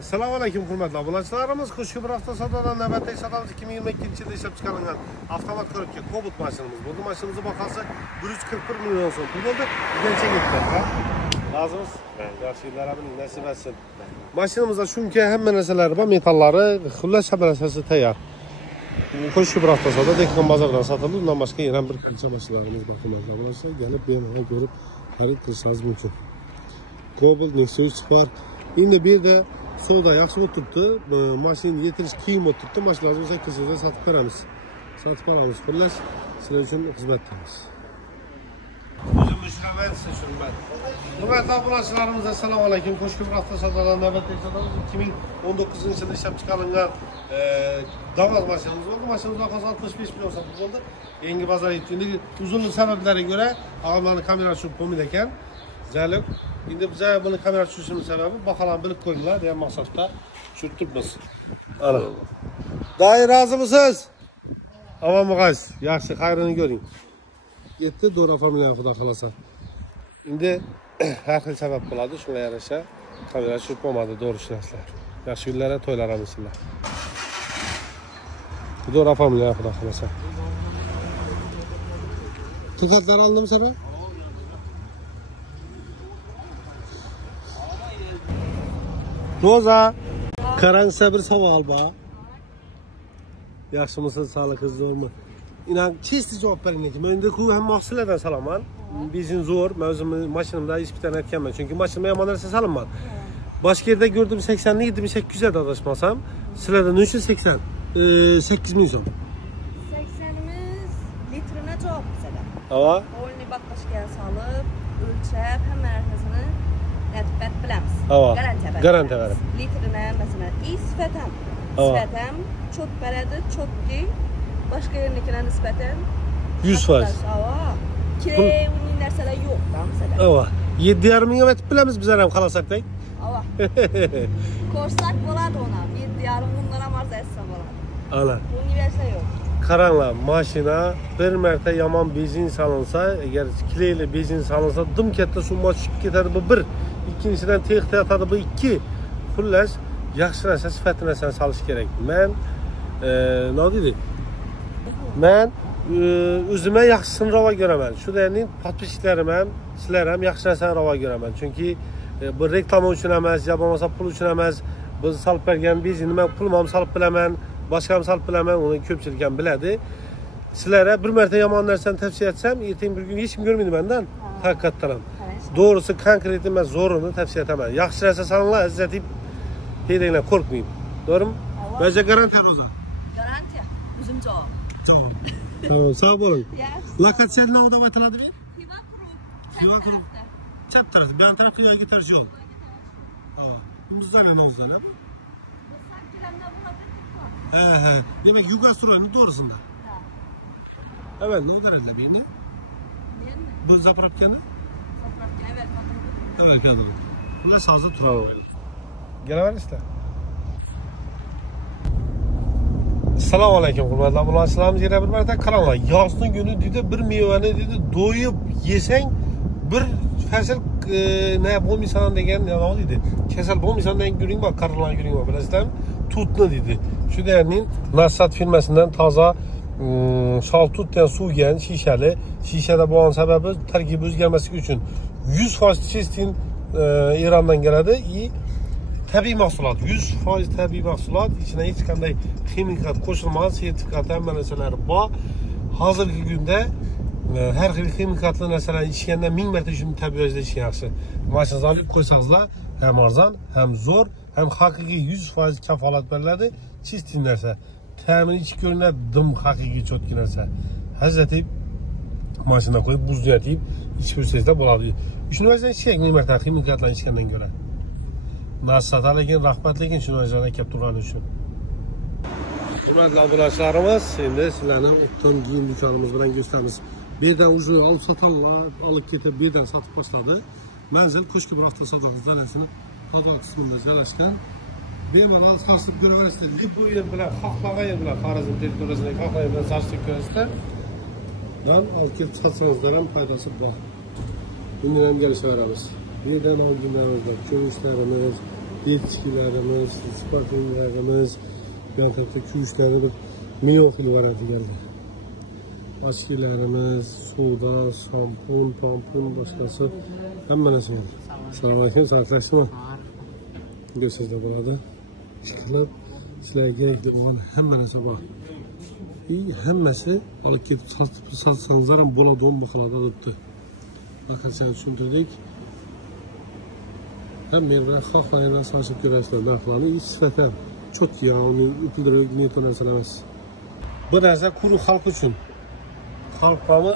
Assalomu alaykum hurmatli obunachilarimiz. Xushki bir hafta savdodan navbatdagi savdomiz 2022 yilda ishlab chiqarilgan avtomat ko'rikka Cobalt mashinamiz bo'ldi. Mashinamizning bahosi 141 million so'm pul bo'ldi. Gencha ketdi. Lazımız? Yaxshi yillar bilan nasib etsin. Mashinamizda shuncha hamma narsalari bor, metallari, xullas shabalasasi tayyor. Xushki bir hafta savdo Dehqon bozoridan sotildi. Undan boshqa yana bir qancha mashinalarimiz bor hurmatli obunachilar. Gelib bemalol ko'rib xarid qilishingiz mumkin. Cobalt Nexus var. Endi bu yerda savdo yaxshi bo'lib turibdi. Mashina yetirish qiyin bo'lib turibdi. Mashinamizni 8 yilda sotib beramiz. Sotib olamiz. Xullas, sizlar uchun xizmatdamiz. O'zim mushraman siz hurmat. Hurmatli obunachilarimiz, assalomu alaykum. Xushki bir hafta savdodan navbatdagi savdomiz 2019-yilda ishlab chiqarilgan Damas mashinamiz bo'ldi. Mashinamiz bahosi 65 million so'm bo'ldi. Yangi bozor yetdi. Uzunlik sabablariga ko'ra avvalni kamera tushib bo'lmaydi ekan. Jalib. Endi biz buni kamera tushishimiz sababi baholarni bilib qo'yinglar degan maqsadda tushirtiribmiz. Ana. Day rozimisiz? Avval g'ash, yaxshi xayrini ko'ring. Yetti Dora familiya xudo xolasa. Endi har xil sabab bo'ladi, shunga yarasha kamera tushib bo'lmadi, to'g'ri ishlasizlar. Yaxshi kunlarda to'ylar amisizlar. Dora familiya xudo xolasa. Tiqatlar oldimi sabab? Roza, qarangsa bir savol bor. Yaxshimisiz, sog'ligingiz zo'rmi? Inan tez javob bering lekin. Men endi ku hamma sizlardan salaman. Bizning zo'r, men o'zim mashinamda ispitdan aytganman. Chunki mashinamga yomon narsa salinmadi. Boshqa yerda ko'rdim 80 ni 7800 da adashmasam. Sizlarda nechta 80? 8 ming so'm. 80imiz litrini javob sizlar. Ava? O'lni baqqashga solib, o'lchab, hamma narsasini netbat bilamiz. Garantiya berib. Litrini masalan, isfatam. Isfatam çok beradi, chokki. Boshqa yernikiga nisbatan 100%. Ava. Kerak uning narsalar yo'q, tamsada. Ava. 7,5 mingga aytib bilamiz bizlar ham qalasakday. Ava. Ko'rsak bo'ladi ona. 7,5 mingdan ham arzaysa bo'ladi. Ana. Uni bersa yo'q. Qaranglar, mashina bir marta yomon benzin solinsa, agar kilayli benzin solinsa, dim katta summa tushib ketadi bu bir. İkincisidan texta yotadi bu ikki. Xullas, yaxshi narsa, sifatli narsani solish kerak. Men nima deydi? Men o'zimga yaxshisini ravo ko'raman. Shuningdek, podpischiklarim ham, sizlar ham yaxshi narsani ravo ko'raman. Chunki bu reklama uchun emas, yo bo'lmasa pul uchun emas. Biz solib bergan benzinni men pulim ham solib bilaman, boshqa ham solib bilaman, uni ko'pchilik ham biladi. Sizlarga bir marta yomon narsani tavsiya etsam, ertaga bir kun hech kim ko'rmaydi mendan. Haqiqatdan ham. Doğrusu konkret emas, zo'rini tavsiya etaman. Yaxshi narsa sananglar, izzat deb haydanglar, qo'rqmang. To'g'rimi? Baja garantiya roza. Garantiya. O'zim javob. Tamam, sağ bo'ling. Lokatsiya nima deb aytiladi? Xiva quruq. Chap taraf, bu tarafga yo'lga tarz yo'l. Ha, muzlagan o'zdan, bu. Ha. Demak, Yugoslaviyaning to'g'risida. Evet, ne kadar elde beni? Bu zapravkani? Evet, kadın. Bu da sazda turar. Gelever işte. Assalomu alaykum hurmatli obunachilarimiz, yana bir marta qaranglar. Yozning kuni dedi bir mevani dedi do'yib yesang bir fasl ne bo'lmaysan degan nima dedi. Kasal bo'lmaysan degan guring bor, qarg'alan guring bor, bilasizlarmi? Tutni dedi. Shu derning Nasrat firmasidan toza shaltutdan suvgan shishali. Shishada bo'lgan sababi tarkibi o'zgarmasligi uchun 100% chestin Erondan keladi. Tabiiy mahsulot, 100% tabiiy mahsulot, ichine hech qanday kimikal qo'shilmagan, sertifikat hamma narsalari bor. Hozirgi kunda har xil kimikatli narsalarni ichgandan 1000 marta shuni tabiiy ichgan yaxshi. Mashinani olib qo'ysangizlar, ham arzon, ham zo'r, ham haqiqiy 100% kafolat beriladi. Chestin narsa. Ta'mini ichib ko'rinadi, dim haqiqiy chotki narsa. Hazratib mashina qo'yib buzni yatib ichib ko'rsangizlar bo'ladi. Shuni o'zingizdan iching, 1000 marta kimikatlarni ichgandan ko'ra. Nasata lekin rahmat lekin shuni o'zlariga kelib turgani uchun. Hurmatli obunachilarimiz, endi sizlarni o'tgan kiyim do'konimiz bilan ko'rsatamiz. Bu yerdan уже olib sotanlar olib ketib, bu yerdan sotib boshladi. Manzil Qo'shki bir hafta savdo zonasini savdo qismida joylashgan. Bemalol sarchib ko'raverasizlar. Bu yer bilan xohlagan yer bilan Xorazm territoriyasida xohlagan bilan sarchib ko'rasizlar. Dan olib kelib sotsangizlar ham foydasi bor. Bundan ham kelishaveramiz. birden orijinalimiz var. Köyüşlerimiz, yetişkilerimiz, sparkinglerimiz, yan tarafta köyüşlerde bir milyon kilo varadi geldi. Aşkilerimiz, soda, şampun, pampun, başkası hemen nasıl geldi. Selamünaleyküm, sağlıklaştı mı? Gösteride burada. Şıklar, sizlere gerekli olan hemen nasıl bak. Hemmesi alıp gidip satsanızlar hem bola don bakalada tuttu. Bakın sen düşündürdük. Hem yerine kalklayana saçıp görəşlər məxlanı iç sifətəm. Çok yağını öpüldürük niyet önersen emez. Bu derse kuru halk için. Halklarımız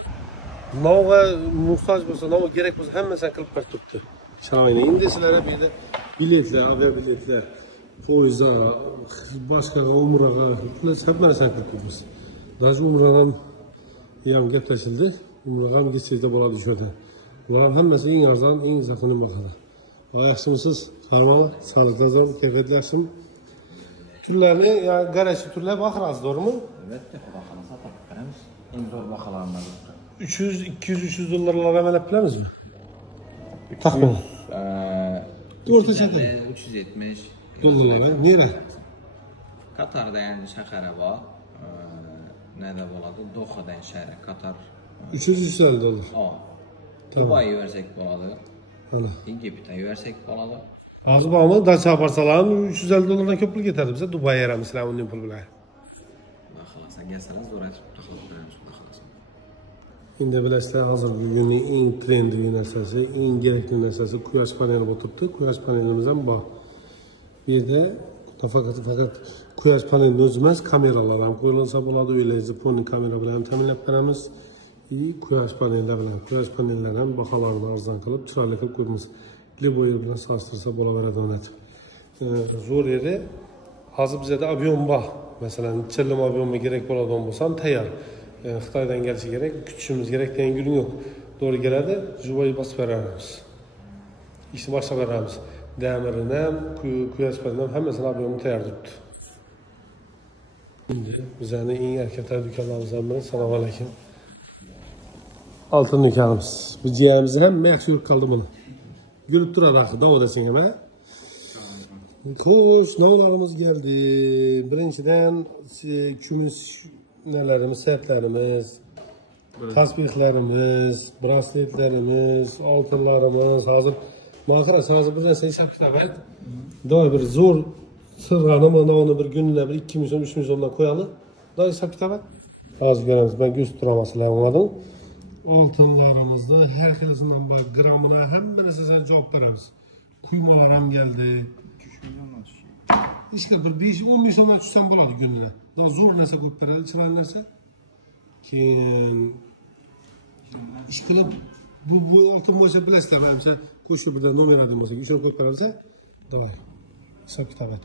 nava muhtaç olsa, nava gerek olsa hemen sen kılıp kaç tuttu. Şahane indisilere bir de biletler, avya biletler, poyza, başka umrağa, hemen sen kılıp tutmuş. Daha umradan yam gep taşıldı. Umrağa geçseydi bola düşürdü. Bunların hemmesi en arzan, en zakının bakada. Ayaksımsız, kaymalı, sağlıklı zor, keyfetlersin. Türlerini, yani garajı türler bakarız, doğru mu? Evet, bakalım satarız. En zor bakalarından. 300, 200, 300 dolarlara hemen yapabiliriz mi? Takmayın. Orta çatı. 370 dolarlara, nere? Katar'da yani şəkərə var. Nədə boladı? Doxadan şəhərə, Katar. 350 dolar. Dubai'yi versek boladı. Hala. Egipt'e versek boladı. Ağzı bağımı da çaparsalar 350 dolardan köprü getirdi bize. Dubai'ye yaramışlar onun pul bile. Baxalasan, gəlsələr oraya taxılıb verəmiş, baxalasan. İndi biləsilər hazır bugünün en trendi nəsəsi, en gerekli nəsəsi kuyaş paneli oturtdu. Kuyaş panelimizdən bax. Bir də fakat kuyaş panelini özməz kameralar ham qoyulsa boladı. Öyle Zipon'un kamera bilan təminləb verəmiz. Kuyaş panellər bilan, kuyaş panellər ham baxalarını arzan qılıb, çıraylı qılıb qoymuş. Liboyer bilan sastırsa bola verədi onətib. Zor yeri hazır bizə də avion var. Mesela çelim avionu gerek boladı olmasam tayar. Xitaydan gelişi gerek, küçüğümüz gerek diyen günün yok. Doğru geledi, juvayı basıp verərimiz. İşte başla verərimiz. Dəmirinem, kuyaspaninem hemmesini avionu tayar tuttu. Şimdi bize en erkekler dükkanlarımızdan biri. Selamun aleyküm. Altın dükkanımız. Bu ciğerimizi hem meyaksı yok kaldı bunu. Gülüp durarak da o desin hemen. Xoş, navlarımız geldi. Birinciden kümüz nelerimiz, setlerimiz, tasbihlerimiz, brasletlerimiz, altınlarımız hazır. Makarası hazır bir nesne hesap kitap et. Daha bir zor sırrağını mı, onu bir gününe bir 2 milyon, 3 milyondan koyalı. Daha hesap kitap et. Hazır göremiz, ben göz turaması lazım. Altınlarımızda herkesinden bak gramına hemen sen cevap veririz. Kuymalarım geldi. İşte bir 5-10 milyondan tutsan buladı gününe. Daha zor neyse koyup verelim, çıran neyse. Ki işte bu altın boyası bilesler benimse koşu burada nomer adım olsa, 3 koyup verirse daha iyi. Hesap kitap et.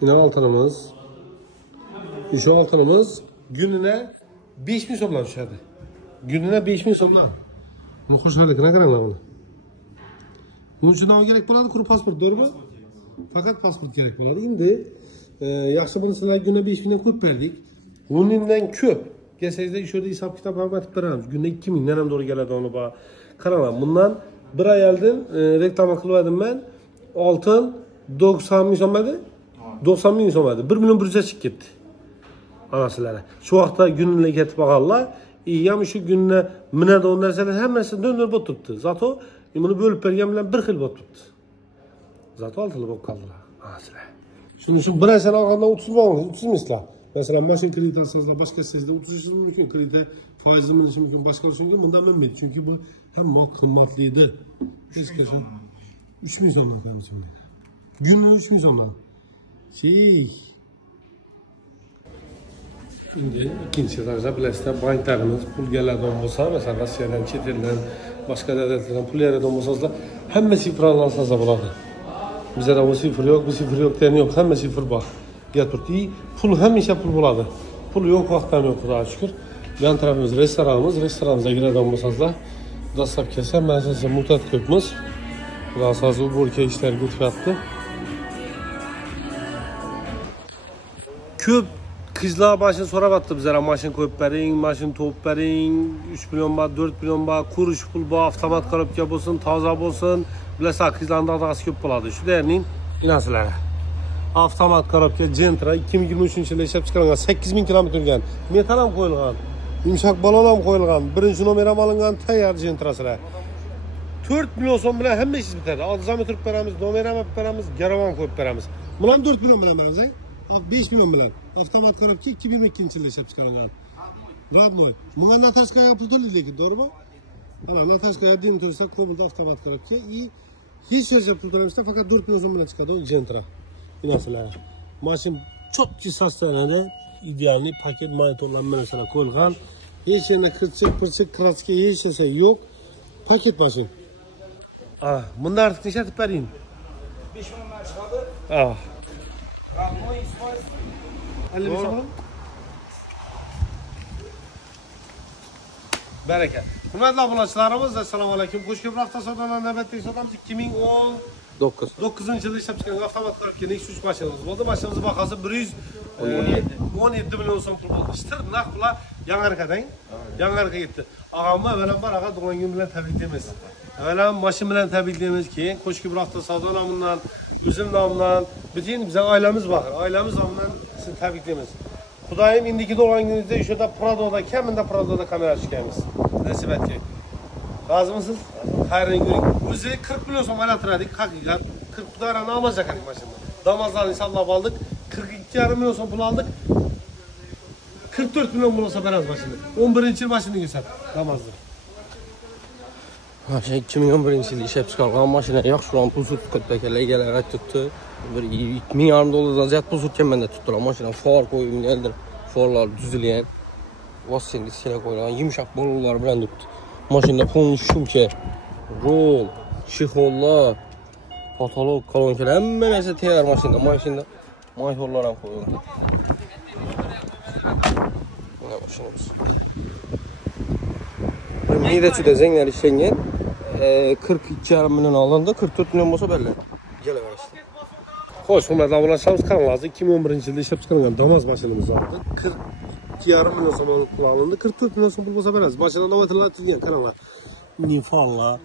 Yine altınımız. Şu altınımız gününe 5 milyondan düşerdi. Gününe 5 milyondan. Bunu hoş halik ne kadar bunu? Bunun için ne gerek buladı? Kuru pasport doğru mu? Fakat pasport gerek buladı. Şimdi yaxşı bunu sizler güne 5 milyon koyup verdik. Bununla köp. Gelseyizde şöyle hesap kitap anlatıp veririz. Günde 2 milyon nerem doğru geledi onu bana. Kanala bundan bir ay geldim. Reklam kılıverdim ben. Altın 90 milyon olmadı. 90 milyon olmadı. 1 milyon brüce çık gitti. Anasılara. Şu vaxtda gününe getib bakarlar. İyiyəm şu gününe minə də o nərsələr həmməsi döndürüb oturtdu. Zato bunu bölüb vergən bilən bir xil oturtdu. Zato altılı bok kaldılar. Anasılara. Şunun için bir ay sen ağırdan 30 misla. Mesela maşın kredi alsanızda başka sizde 30 mümkün kredi faizinin için mümkün başka çünkü bundan mümkün. Çünkü bu hem mal kıymatlıydı. 3 milyondan efendim şimdi. Günlüğü 3 milyondan. Şimdi ikinci tarzda bilesizler banklarımız pul gələn olsa, mesela Rusiyadan, çet eldən, başqa dövlətlərdən pul gələn olsa da həmmə sifr alınsa da buladı. Bizə də o sifr yok, bu sifr yok deyən yok, həmmə sifr bax. Getirdi. Pul həmişə pul buladı. Pul yok, vaxtdan yok daha şükür. Yan tarafımız restoranımız, restoranımıza girən olsa da dastab kəsə, mən sizə mutat köpümüz. Daha sazı bu ülke işlər götürətdi. Köp kızlar başını sonra battı bizlere maşın koyup verin, maşın topup verin, 3 milyon baht, 4 milyon baht, kuruş pul baht, avtomat kalıp olsun, taze olsun, Bilasizlar, qizlarning dag'dag'asi ko'p bo'ladi. Shu yerning binosilari. Avtomat korobka Gentra 2023-yilda ishlab chiqarilgan, 8000 kilometr yurgan. Metal ham qo'yilgan. Yumshoq balon ham qo'yilgan. Birinchi nomer ham olingan tayyor Gentrasilar. 4 million so'm bilan hamma ish bitadi. Odzami turib beramiz, nomer ham olib beramiz, garavan qo'yib beramiz. Bular 4 million bilan beramiz, 5 million bilan. Avtomat korobka 2022-yilda ishlab chiqarilgan. Radmoy. Bunga Natashkaya pulto'laylik, to'g'rimi? Ana Natashkaya deyim tursa, Cobalt avtomat korobka и hech narsa pulto'lamasda faqat 4 million so'm bilan chiqadi u Gentra. Binosilari. Mashin cho'tki sostoyanida idealniy paket monitorlar bilan qo'yilgan. Hech yerda qirchiq, kraska hech narsa yo'q. Paket mashin. Bundan ishlatib bering. 5 million chiqadi. Radmoy ismoil. 50 so'm. Baraka. Hurmatli obunachilarimiz, assalomu alaykum. Qo'shko'proq tasodifdan navbatdagi sotamiz 2019-yilda ishlab chiqarilgan avtomat korobka Nexus mashinamiz bo'ldi. Mashinamiz bahosi 117 million so'm pul bo'ldi. Ishtir naq pular Yangarqadang. Yangarqa ketdi. Og'amni avvalambor ag'a tug'ilgan kun bilan tabriklaymiz. Avvalam mashin bilan tabriklaymiz, keyin Qo'shko'proq tasodif nomidan, o'zim nomidan, butun bizning oilamiz bor. Oilamiz nomidan sizni tabriklaymiz. Xudoyim indiki tug'ilgan kuningizda o'sha Pradoda, kamida Pradoda kamera tushganmiz. Nasib etgan. Rozimisiz? Xayrli ko'ring. O'zi 40 million so'm alatirdik, haqiqat. 40 darani olmaz ekandik mashinani. Damazlarni sallab oldik, 42,5 million so'm pul oldik. 44 million bo'lsa beramiz mashinani. 11-yil mashinani sat. Damazlar. Mashina 2011-yilda ishlab chiqarilgan mashina yaxshi bilan pul surtib ekanlar, egalar aytibdi. Bir $2,5 ziyod pul surtgan menda tutdilar. Mashina for qo'yib, eldir. Forlar tuzilgan. Vosin disklar qo'yilgan, yumshoq bolalar bilan turibdi. Mashinada polni shumka, rol, shixollar, patolog, kolonkalar hamma narsa tayyor mashinada. Mashinada monitorlar ham qo'yilgan. Mana mashinamiz. Miyda zanglar ishlangan. 42,5 million olindi, 44 million bo'lsa beriladi. Kelaverasizlar. Xo'sh, hurmatli obunachilarimiz, qaranglar, 2011-yilda ishlab chiqarilgan Damas mashinamiz bor. 42,5 million so'm pul olindi, 44 million so'm pul bo'lsa beramiz. Mashinada novatorlar tilgan, qaranglar. Nifonlar,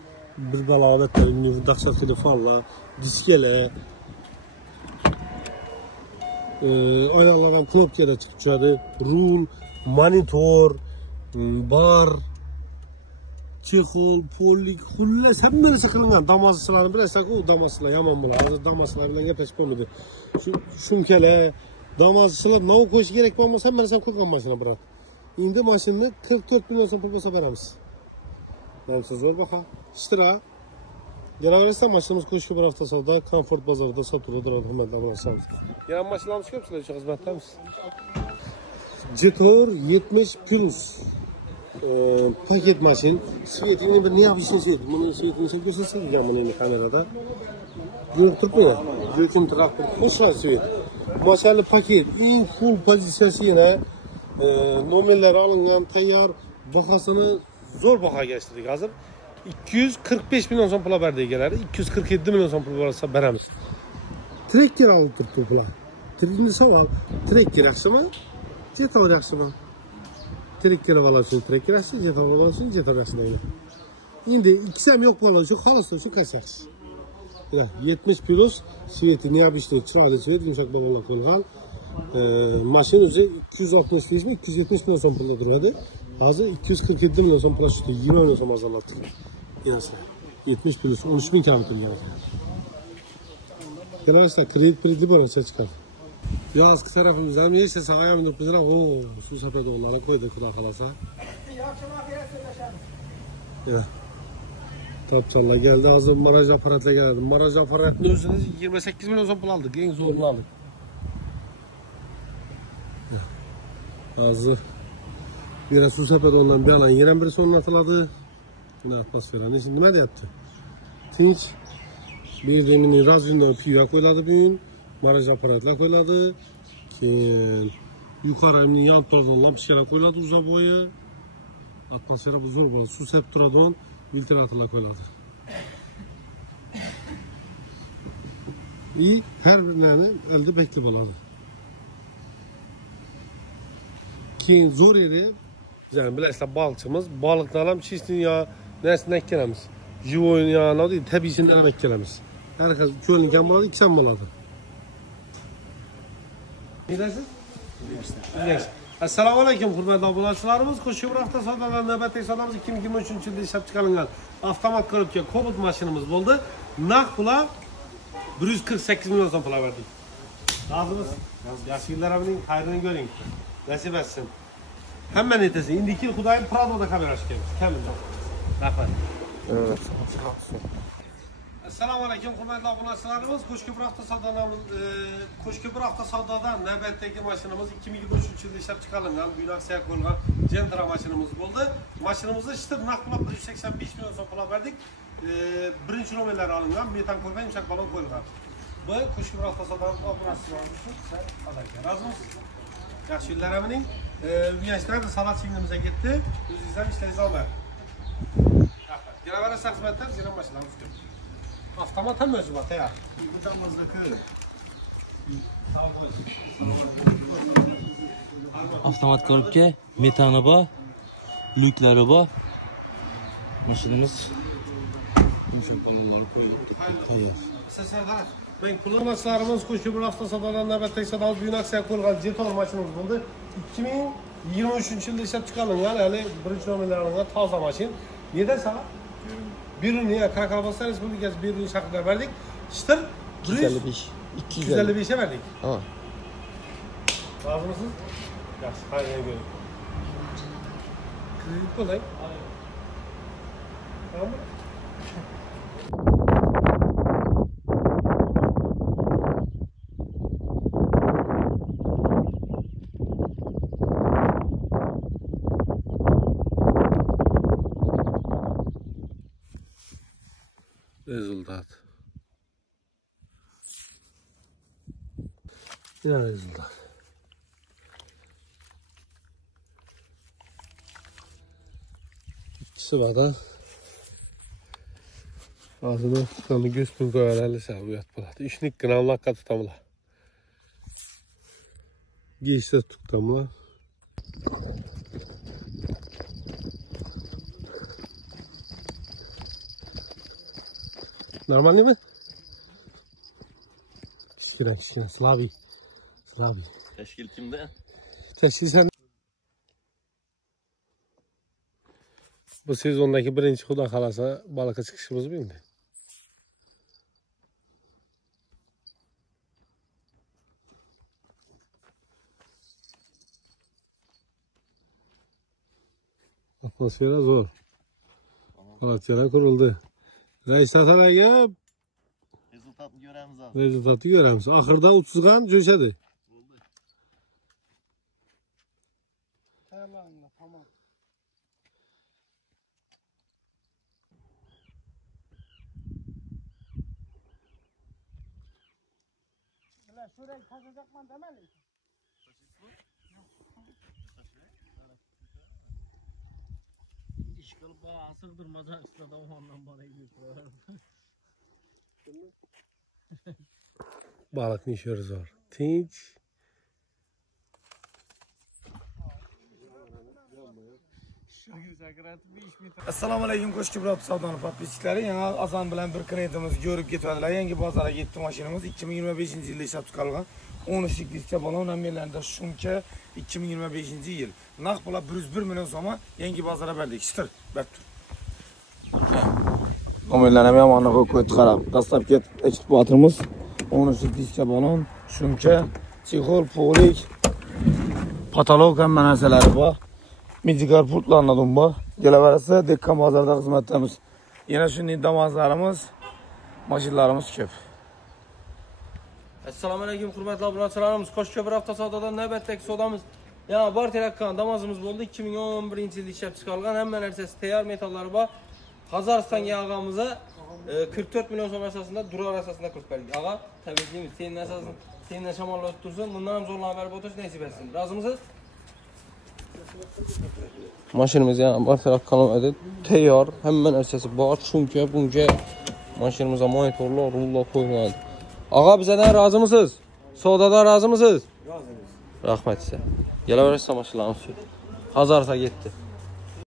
bir balobatlar, dahshat telefonlar, diskalar, oynalar ham knopkalar chiqib chiqadi, rul, monitor, bar, chexol, pollik, xullas hamma narsa qilingan. Damaslarni bilasizlar-ku, damaslar yomon bo'ladi. Hozir damaslar bilan gaplashib bo'lmadi. Shu shumkalar, damaslar nov qo'yish kerak bo'lmasa hamma narsani qilgan mashina biroq. Endi mashinani 44 million so'm pul bo'lsa beramiz. Narsa zo'r baho. Ishtira. Gelaverasizlar, mashinamiz Qo'shko'proq avtosavdo, Komfort bozorida sotiladi, hurmatli obunachilarimiz. Yana mashinamiz ko'p, sizlar uchun xizmatdamiz. Jetor 70 plus. Paket mashin. Svetini bir neobычный svet. Buni svetini ko'rsatsa degan buni kamerada. Yo'q turibmi? Lekin traktor qo'shlar svet. Mashinali paket, eng full pozitsiyasi yana nomerlar olingan, tayyor, bahosini zo'r bahoga ashtirdik hozir. 245 million so'm pul berdi egalari, 247 million so'm pul bo'lsa beramiz. Trekker olib turibdi bular. Birinchi savol, trekker yaxshimi? Jetor yaxshimi? Trekker olasiz, trekker yaxshi, jetor olasiz, jetor yaxshi deydi. Endi ikkisi ham yo'q bo'lsa, xolos shu kasax. 70 plus sveti neobычный, chiroyli svet, yumshoq balonlar qo'yilgan. Mashina o'zi 265 mi, 270 million so'm pulda turadi. Hozir 247 million so'm pul tushdi, 20 million so'm azallatdi. Yaxshi. 70 plus 13 ming kilometr yuradi. Kelasizlar, kredit bo'lsa chiqadi. Yozgi tarafimiz ham eshitsa, oyimni bizlar, shu safar onlarga qo'ydik, xudo xolasa. Ya. Topchanlar geldi, hozir maraj aparatlar geldi. Maraj aparatini o'zini 28 million so'm pul oldik, eng zo'rini oldik. Hozir biraz su sepedondan bir alan yeren birisi o'rnatiladi. Buni atmosferani nima deyapti? Tinch. Bir demini razino piva qo'yiladi bugun. Maraj aparatlar qo'yiladi. Keyin yuqori yan tordan lampochkalar qo'yiladi uzoq bo'yi. Atmosfera bu zo'r bo'ladi. Suv sepib turadigan filtratorlar qo'yiladi. И har birini elde bekli bo'ladi. Keyin zo'r yeri, yani bilasizlar, balıkçımız, balıkdan ham chistniy yo narsani ekkanamiz. Jivoy yani o değil, tabiisini almak kelamiz. Herkes ko'ringan bo'ladi, ikki ham bo'ladi. Bilasiz? Assalomu alaykum, hurmatli obunachilarimiz. Qo'shimcha avtosodalar navbatdagi savdomiz 2023-yilda ishlab chiqarilgan avtomat korobka Cobalt mashinamiz bo'ldi. Naq pula 148 million so'm pul verdik. Razımız? Yaxshi yillarning xayrini ko'ring. Nasib etsin. Hamma netasi. Indiki Xudoyim Pradoda kamera chiqamiz. Kamida. Rahmat. Evet. Assalomu alaykum, hurmatli obunachilarimiz. Qo'shko'pir avtosodadan navbatdagi mashinamiz 2023-yilda ishlab chiqarilgan, bu aksiya qo'yilgan Gentra mashinamiz bo'ldi. Mashinamizda ishtir naq pul 185 million so'm pul verdik. Birinchi nomerlari olingan, metan qo'yilgan, yumshoq balon qo'yilgan. Bu qo'shko'pir avtosodadan obunachilarimiz uchun adaka. Razımız? Yaxshi yillarning uyashlar salat singlimizga ketdi. O'zingizdan ishlaysiz olma. Rahmat. Kelaverasiz xizmatdan, yana mashinamiz ko'p. Avtomat ham o'zi bor, tayyor. Bu tamozdaki avtomat korobka, metani bor, lyuklari bor. Mashinamiz yumshoq balonlar qo'yilibdi. Tayyor. Ben kullanıcılarımız Qo'shko'pir avtosodadan navbatdagi savdomiz bu aksiya qo'yilgan Jetor mashinamiz bo'ldi. 2023-yilda ishlab chiqarilgan, hali birinchi nomerlarga toza mashin. Neda saat? Biruni Qoraqalpog'iston Respublikasi Beruniy shahrida verdik. Ishtir 255'e verdik. Ha. Razı mısınız? Yaxshi, hayır görün. Kredit bo'lay. Tamam mı? Результат. Yine rezultat. İkisi var da. Ağzını tutanı göz koyar 50 saat uyat buladı. 3 gramlakka tutamla. Geçse tutamla. Нормальный вы? Кішкене, слабый. Tashkil kimda? Tashkil sen. Bu sezondaki birinchi xudo xolasa baliqqa chiqishimiz endi. Atmosfera zo'r. Atmosfera qurildi. Rais Tataraga Rezultatni ko'ramiz hozir. Rezultatni ko'ramiz. Oxirida 30 gan jo'shadi. Bo'ldi. Tayyorlaninglar, tamam. Bular şuraya taşıyacakman demeli. İş qilib asıqdirmasa istada ondan bana gidiyor. Baliqning ishori zo'r. Tinch. Assalomu alaykum Qo'shko'pir avtosodaning podpischiklari. Yana Azon bilan bir kreditimiz ko'rib ketadilar. Yangi bozorga yetdi mashinamiz 2025-yilda ishlab chiqarilgan. 13lik diska balon nomerlarida shumka 2025-yil. Naq pula 101 million so'm yangi bozorga berdik. Ishtir, berdi. Nomerlarni ham mana bu ko't qarab. Dastlabki eksportimiz 13lik diska balon, shumka, chexol, polik, patolog hamma narsalari bor. Medical pultlardan bor. Kelaversa Dekkan bozorida xizmatdamiz. Yana shunday damazlarimiz, mashinlarimiz ko'p. Assalomu alaykum, hurmatli obunachilarimiz. Qo'shko'pir avtosodadan navbatdagi savdomiz yana bor terakkan damazimiz bo'ldi. 2011-yilda ishlab chiqarilgan, hamma narsasi tayyor, metallari bor. Qozog'istonga yog'amizni 44 million so'm asosida durar asosida qilib berdik. Ağa, tabiiymi, sening asosini sendan shamol o'tib tursin, bundan ham zo'rlanib berib o'tish nasib etsin. Rozimisiz? Mashinamiz yana bor terakkan edi. Tayyor, hamma narsasi bor, shumka, bunga mashinamizga monitorlar, rullar qo'yilgan. Ağa, bizdan rozimisiz? Savdodan rozimisiz? Rozimiz. Rahmat size. Kelaverasiz mashinlarimiz. Hazarsa ketdi.